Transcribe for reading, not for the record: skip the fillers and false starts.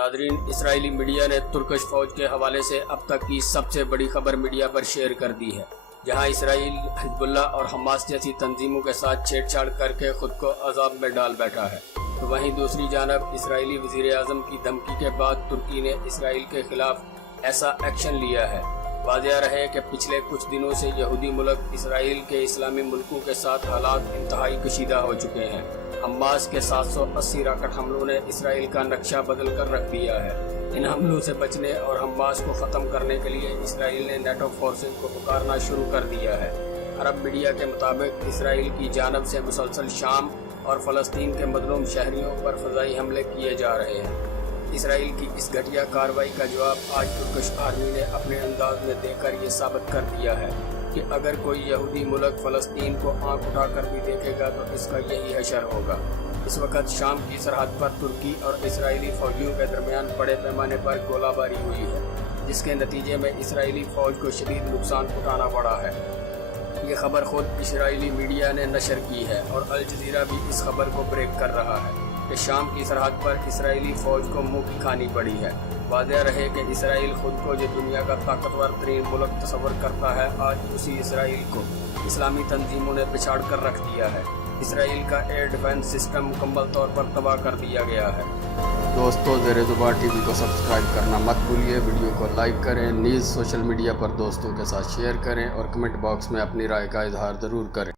ناظرین، اسرائیلی میڈیا نے ترکش فوج کے حوالے سے اب تک کی سب سے بڑی خبر میڈیا پر شیئر کر دی ہے، جہاں اسرائیل حزب اللہ اور حماس جیسی تنظیموں کے ساتھ چھیڑ چھاڑ کر کے خود کو عذاب میں ڈال بیٹھا ہے۔ تو وہیں دوسری جانب اسرائیلی وزیر اعظم کی دھمکی کے بعد ترکی نے اسرائیل کے خلاف ایسا ایکشن لیا ہے۔ واضح رہے کہ پچھلے کچھ دنوں سے یہودی ملک اسرائیل کے اسلامی ملکوں کے ساتھ حالات انتہائی کشیدہ ہو چکے ہیں۔ حماس کے 780 راکٹ حملوں نے اسرائیل کا نقشہ بدل کر رکھ دیا ہے۔ ان حملوں سے بچنے اور حماس کو ختم کرنے کے لیے اسرائیل نے نیٹو فورسز کو پکارنا شروع کر دیا ہے۔ عرب میڈیا کے مطابق اسرائیل کی جانب سے مسلسل شام اور فلسطین کے مظلوم شہریوں پر فضائی حملے کیے جا رہے ہیں۔ اسرائیل کی اس گھٹیا کارروائی کا جواب آج ترکش آرمی نے اپنے انداز میں دے کر یہ ثابت کر دیا ہے کہ اگر کوئی یہودی ملک فلسطین کو آنکھ اٹھا کر بھی دیکھے گا تو اس کا یہی حشر ہوگا۔ اس وقت شام کی سرحد پر ترکی اور اسرائیلی فوجیوں کے درمیان بڑے پیمانے پر گولہ باری ہوئی ہے، جس کے نتیجے میں اسرائیلی فوج کو شدید نقصان اٹھانا پڑا ہے۔ یہ خبر خود اسرائیلی میڈیا نے نشر کی ہے اور الجزیرہ بھی اس خبر کو بریک کر رہا ہے کہ شام کی سرحد پر اسرائیلی فوج کو منہ کی کھانی پڑی ہے۔ واضح رہے کہ اسرائیل خود کو جو دنیا کا طاقتور ترین ملک تصور کرتا ہے، آج اسی اسرائیل کو اسلامی تنظیموں نے پچھاڑ کر رکھ دیا ہے۔ اسرائیل کا ایئر ڈیفنس سسٹم مکمل طور پر تباہ کر دیا گیا ہے۔ دوستو، زیر زبان ٹی وی کو سبسکرائب کرنا مت بھولیے، ویڈیو کو لائک کریں، نیز سوشل میڈیا پر دوستوں کے ساتھ شیئر کریں اور کمنٹ باکس میں اپنی رائے کا اظہار ضرور کریں۔